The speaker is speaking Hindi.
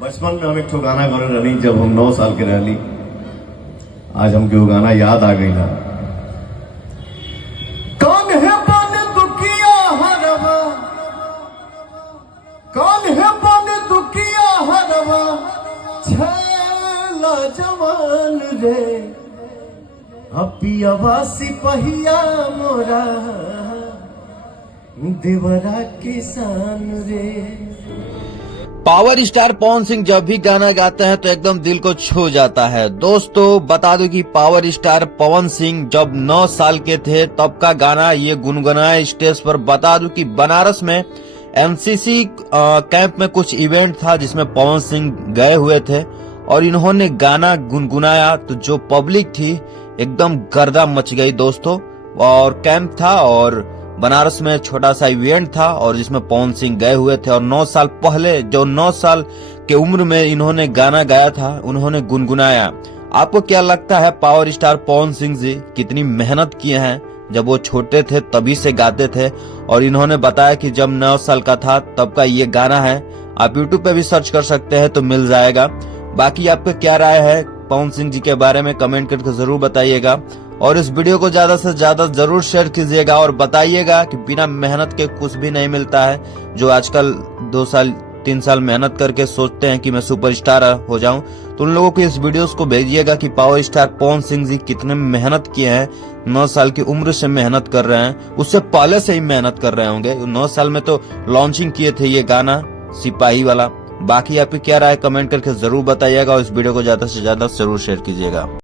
बचपन में हम एक ठो गाना गा रही जब हम 9 साल के रहली। आज हमके वो गाना याद आ गई ना। कौन है बन दुखिया हरवा, कौन है बन दुखिया हरवा, छेला जवान रे, अपियावा सिपहिया मोरा, देवरा किसान रे। पावर स्टार पवन सिंह जब भी गाना गाते हैं तो एकदम दिल को छू जाता है। दोस्तों बता दो कि पावर स्टार पवन सिंह जब 9 साल के थे तब का गाना ये गुनगुनाए स्टेज पर। बता दो कि बनारस में एनसीसी कैंप में कुछ इवेंट था जिसमें पवन सिंह गए हुए थे और इन्होंने गाना गुनगुनाया तो जो पब्लिक थी एकदम गर्दा मच गई दोस्तों। और कैंप था और बनारस में छोटा सा इवेंट था और जिसमें पवन सिंह गए हुए थे और 9 साल पहले जो 9 साल के उम्र में इन्होंने गाना गाया था उन्होंने गुनगुनाया। आपको क्या लगता है पावर स्टार पवन सिंह जी कितनी मेहनत किए हैं? जब वो छोटे थे तभी से गाते थे और इन्होंने बताया कि जब 9 साल का था तब का ये गाना है। आप यूट्यूब पे भी सर्च कर सकते हैं तो मिल जाएगा। बाकी आपका क्या राय है पवन सिंह जी के बारे में कमेंट करके जरूर बताइएगा और इस वीडियो को ज्यादा से ज्यादा जरूर शेयर कीजिएगा और बताइएगा कि बिना मेहनत के कुछ भी नहीं मिलता है। जो आजकल 2 साल 3 साल मेहनत करके सोचते हैं कि मैं सुपरस्टार हो जाऊं, तो उन लोगों को इस वीडियोस को भेजिएगा कि पावर स्टार पवन सिंह जी कितने मेहनत किए हैं। 9 साल की उम्र से मेहनत कर रहे हैं, उससे पहले से ही मेहनत कर रहे होंगे। 9 साल में तो लॉन्चिंग किए थे ये गाना सिपाही वाला। बाकी आपकी क्या राय कमेंट करके जरूर बताइएगा और इस वीडियो को ज्यादा से ज्यादा जरूर शेयर कीजिएगा।